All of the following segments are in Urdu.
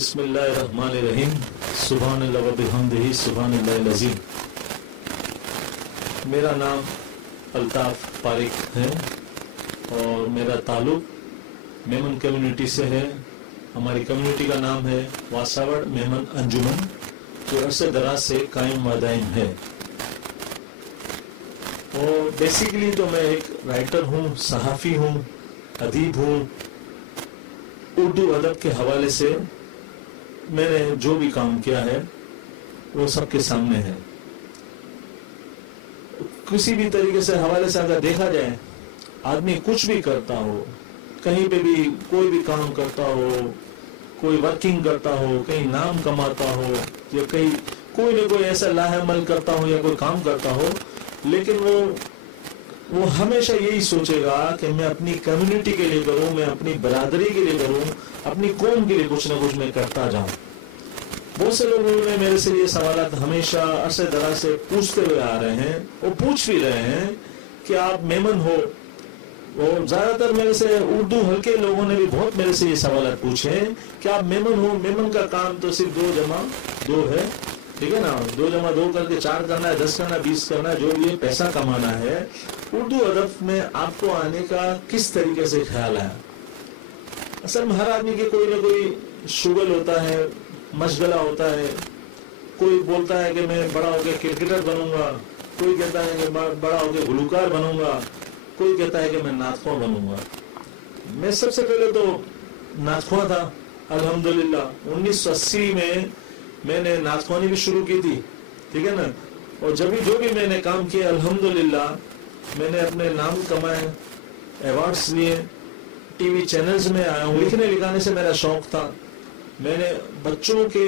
بسم اللہ الرحمن الرحیم سبحان اللہ و بحمدہ سبحان اللہ العظیم۔ میرا نام الطاف پارک ہے اور میرا تعلق میمن کمیونٹی سے ہے۔ ہماری کمیونٹی کا نام ہے واساوڑ میمن انجمن، جو عرصے دراز سے قائم و دائم ہے۔ اور بیسیکلی تو میں ایک رائٹر ہوں، صحافی ہوں، ادیب ہوں۔ اردو ادب کے حوالے سے میں نے جو بھی کام کیا ہے وہ سب کے سامنے ہے۔ کسی بھی طریقے سے حوالے سے اگر دیکھا جائے، آدمی کچھ بھی کرتا ہو، کہیں پہ بھی کوئی بھی کام کرتا ہو، کوئی ورکنگ کرتا ہو، کہیں نام کماتا ہو، یا کہیں کوئی نہ کوئی ایسا لاہعمل کرتا ہو یا کوئی کام کرتا ہو، لیکن وہ ہمیشہ یہی سوچے گا کہ میں اپنی کمیونٹی کے لیے کروں، میں اپنی برادری کے لیے کروں، اپنی قوم کے لیے کچھ نہ کچھ میں کرتا جاؤں۔ بہت سے لوگوں نے میرے سے یہ سوالات ہمیشہ عرصے دراز سے پوچھتے ہوئے آ رہے ہیں، اور پوچھ بھی رہے ہیں کہ آپ میمن ہو۔ اور زیادہ تر میرے سے اردو ہلکے لوگوں نے بھی بہت میرے سے یہ سوالات پوچھے ہیں کہ آپ میمن ہو۔ میمن کا کام تو صرف 2 جمع 2 ہے، ٹھیک ہے نا؟ 2 جمع 2 کر کے 4 کرنا ہے، 10 کرنا ہے، 20 کرنا ہے، جو بھی پیسہ کمانا ہے۔ اردو ادب میں آپ کو آنے کا کس طریقے سے خیال ہے؟ اصل میں ہر آدمی کے کوئی نہ کوئی شغل ہوتا ہے، مشغلہ ہوتا ہے۔ کوئی بولتا ہے کہ میں بڑا ہو کے کرکٹر بنوں گا، کوئی کہتا ہے کہ بڑا ہو کے گلوکار بنوں گا، کوئی کہتا ہے کہ میں نعت خواں بنوں گا۔ میں سب سے پہلے تو نعت خواں تھا، الحمدللہ۔ 1980 میں نے نعت خوانی بھی شروع کی تھی، ٹھیک ہے نا؟ اور جو بھی میں نے کام کیا الحمدللہ، میں نے اپنے نام کمائے، ایوارڈز لیے، ٹی وی چینلز میں آیا ہوں۔ لکھنے لکھانے سے میرا شوق تھا۔ میں نے بچوں کے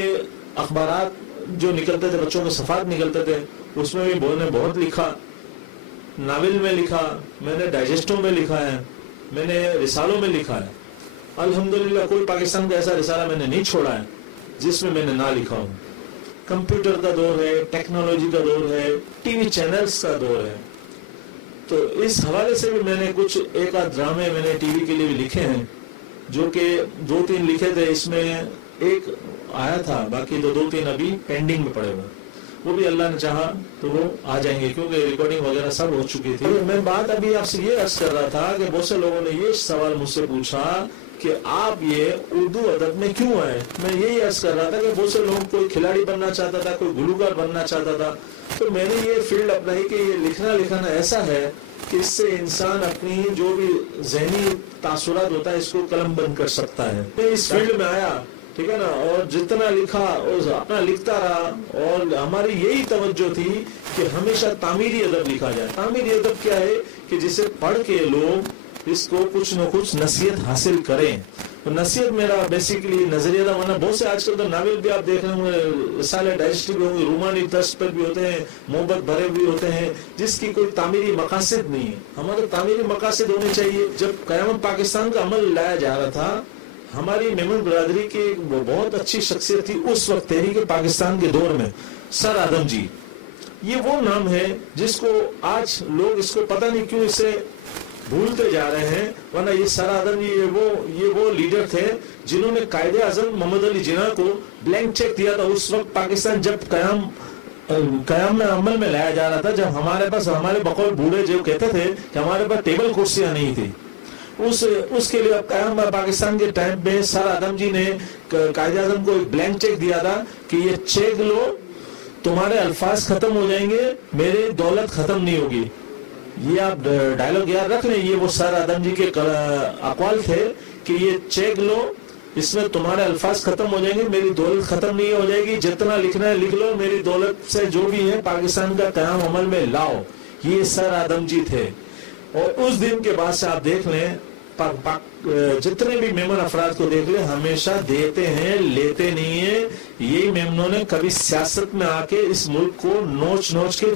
اخبارات جو نکلتے تھے، بچوں کے صفحات نکلتے تھے، اس میں بھی بہت لکھا۔ ناول میں لکھا، میں نے ڈائجسٹوں میں لکھا ہے، میں نے رسالوں میں لکھا ہے۔ الحمدللہ کوئی پاکستان کا ایسا رسالہ میں نے نہیں چھوڑا ہے جس میں نہ لکھا ہوں۔ کمپیوٹر کا دور ہے، ٹیکنالوجی کا دور ہے، ٹی وی چینلز کا دور ہے۔ تو اس حوالے سے بھی میں نے کچھ ایک آدھ ڈرامے میں نے ٹی وی کے لیے بھی لکھے ہیں، جو کہ 2-3 لکھے تھے۔ اس میں ایک آیا تھا، باقی 2-3 ابھی پینڈنگ میں پڑے ہوئے۔ وہ بھی اللہ نے چاہا تو وہ آ جائیں گے، کیونکہ ریکارڈنگ وغیرہ سب ہو چکی تھی۔ میں بات ابھی آپ سے یہ عرض کر رہا تھا کہ بہت سے لوگوں نے یہ سوال مجھ سے پوچھا کہ آپ یہ اردو ادب میں کیوں آئے؟ میں یہی عرض کر رہا تھا کہ بہت سے لوگ کوئی کھلاڑی بننا چاہتا تھا، کوئی گلوکار بننا چاہتا تھا، تو میں نے یہ فیلڈ اپنائی کہ یہ لکھنا لکھانا ایسا ہے کہ اس سے انسان اپنی جو بھی ذہنی تاثرات ہوتا ہے اس کو قلم بند کر سکتا ہے۔ میں اس فیلڈ میں آیا، ٹھیک ہے نا؟ اور جتنا لکھا اور اپنا لکھتا رہا، اور ہماری یہی توجہ تھی کہ ہمیشہ تعمیری ادب لکھا جائے۔ تعمیری ادب کیا ہے کہ جسے پڑھ کے لوگ اس کو کچھ نہ کچھ نصیحت حاصل کریں۔ نصیحت میرا بیسیکلی نظریہ تھا، ورنہ بہت سے آج کل تو ناول بھی آپ دیکھ رہے ہوں گے، رسالے ڈائجسٹی بھی ہوں گے، رومانی طرز پر بھی ہوتے ہیں، محبت بھرے بھی ہوتے ہیں، جس کی کوئی تعمیری مقاصد نہیں ہے۔ ہمارے تعمیری مقاصد ہونے چاہیے۔ جب قیام پاکستان کا عمل لایا جا رہا تھا، ہماری میمن برادری کی ایک بہت اچھی شخصیت تھی اس وقت تحریک پاکستان کے دور میں، سر آدم جی۔ یہ وہ نام ہے جس کو آج لوگ اس کو پتہ نہیں کیوں اسے بھولتے جا رہے ہیں، ورنہ یہ سر آدم جی یہ وہ لیڈر تھے جنہوں نے قائد اعظم محمد علی جناح کو بلینک چیک دیا تھا۔ اس وقت پاکستان جب قیام میں عمل میں لایا جا رہا تھا، جب ہمارے بقول بوڑھے جو کہتے تھے کہ ہمارے پاس ٹیبل کرسیاں نہیں تھی، اس کے لیے قیام پاکستان کے ٹائم پہ سر آدم جی نے قائد اعظم کو ایک بلینک چیک دیا تھا کہ یہ چیک لو، تمہارے الفاظ ختم ہو جائیں گے، میری دولت ختم نہیں ہوگی۔ یہ آپ ڈائلاگ یاد رکھ لیں، یہ وہ سر آدم جی کے اقوال تھے کہ یہ چیک لو، اس میں تمہارے الفاظ ختم ہو جائیں گے، میری دولت ختم نہیں ہو جائے گی، جتنا لکھنا ہے لکھ لو، میری دولت سے جو بھی ہے پاکستان کا قیام عمل میں لاؤ۔ یہ سر آدم جی تھے۔ اور اس دن کے بعد سے آپ دیکھ لیں، جتنے بھی میمن افراد کو دیکھ لیں، ہمیشہ دیتے ہیں، لیتے نہیں ہیں۔ یہی میمنوں نے کبھی سیاست میں آ کے اس ملک کو نوچ کے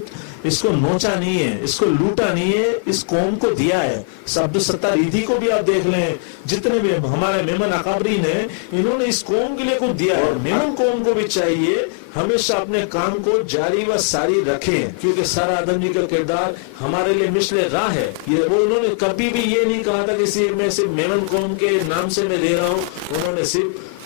اس کو نوچا نہیں ہے، اس کو لوٹا نہیں ہے، اس قوم کو دیا ہے۔ عبدالستار ایدھی کو بھی آپ دیکھ لیں، جتنے بھی ہمارے میمن اکابرین ہیں، انہوں نے اس قوم کے لیے کچھ دیا ہے۔ میمن قوم کو بھی چاہیے ہمیشہ اپنے کام کو جاری و ساری رکھیں، کیونکہ سر آدم جی کا کردار ہمارے لیے مثل راہ ہے۔ انہوں نے کبھی بھی یہ نہیں کہا تھا کہ میں صرف میمن قوم کے نام سے میں دے رہا ہوں، انہوں نے صرف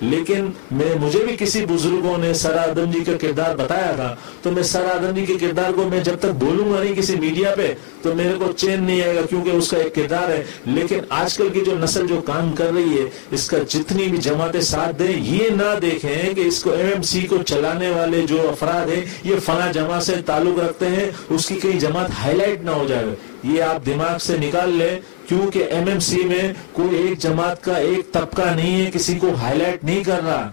لیکن مجھے بھی کسی بزرگوں نے سر آدم جی کا کردار بتایا تھا، تو میں سر آدم جی کے کردار کو میں جب تک بولوں گا نہیں کسی میڈیا پہ تو میرے کو چین نہیں آئے گا، کیونکہ اس کا ایک کردار ہے۔ لیکن آج کل کی جو نسل جو کام کر رہی ہے، اس کا جتنی بھی جماعتیں ساتھ دیں، یہ نہ دیکھیں کہ اس کو MMC کو چلانے والے جو افراد ہیں یہ فلاں جماعت سے تعلق رکھتے ہیں، اس کی کہیں جماعت ہائی لائٹ نہ ہو جائے، یہ آپ دماغ سے نکال لیں، کیونکہ MMC میں کوئی ایک جماعت کا ایک طبقہ نہیں ہے، کسی کو ہائی لائٹ نہیں کر رہا۔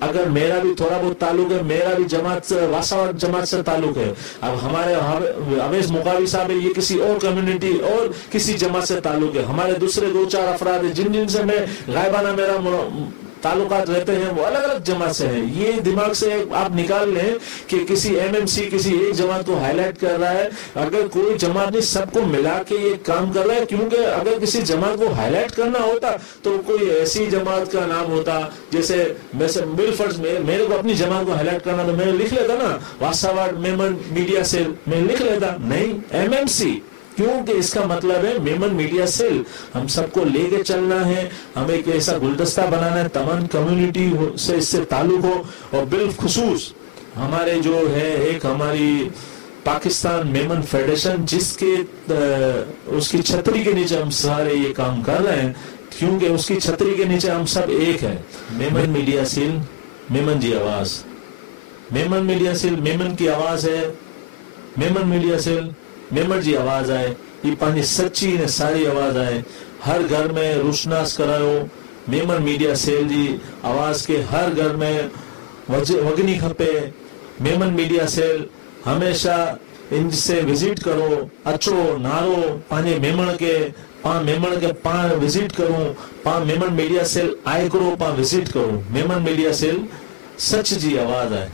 اگر میرا بھی تھوڑا بہت تعلق ہے، میرا بھی جماعت سے واساوٹ جماعت سے تعلق ہے، اب ہمارے اویس مقاوی صاحب ہے، یہ کسی اور کمیونٹی اور کسی جماعت سے تعلق ہے، ہمارے دوسرے 2-4 افراد ہیں جن سے میں غائبانہ میرا تعلقات رہتے ہیں، وہ الگ الگ جماعت سے ہیں۔ یہ دماغ سے آپ نکال لیں کہ کسی MMC کسی ایک جماعت کو ہائی لائٹ کر رہا ہے، اگر کوئی جماعت نہیں سب کو ملا کے یہ کام کر رہا ہے، کیونکہ اگر کسی جماعت کو ہائی لائٹ کرنا ہوتا تو کوئی ایسی جماعت کا نام ہوتا، جیسے میرے کو اپنی جماعت کو ہائی لائٹ کرنا تو میں لکھ لیتا نا واساوٹ میمن میڈیا سیل، میں لکھ لیتا، نہیں MMC، کیونکہ اس کا مطلب ہے میمن میڈیا سیل۔ ہم سب کو لے کے چلنا ہے، ہمیں ایک ایسا گلدستہ بنانا ہے، تمام کمیونٹی سے اس سے تعلق ہو، اور بالخصوص ہمارے جو ہے ایک ہماری پاکستان میمن فیڈریشن، جس کے اس کی چھتری کے نیچے ہم سارے یہ کام کر رہے ہیں، کیونکہ اس کی چھتری کے نیچے ہم سب ایک ہیں۔ میمن میڈیا سیل، میمن جی آواز، میمن میڈیا سیل میمن کی آواز ہے، میمن میڈیا سیل میمن جی آواز آئے، یہ پانی سچی نے ساری آواز آئے، ہر گھر میں روشناس کرایو، میمن میڈیا سیل جی آواز کے ہر گھر میں وگنی کھپے، میمن میڈیا سیل ہمیشہ ان سے وزٹ کرو، اچو نارو پانے میمن کے پان وزٹ کروں، پان میمن میڈیا سیل آئے کرو، پان وزٹ کرو، میمن میڈیا سیل سچ جی آواز آئے۔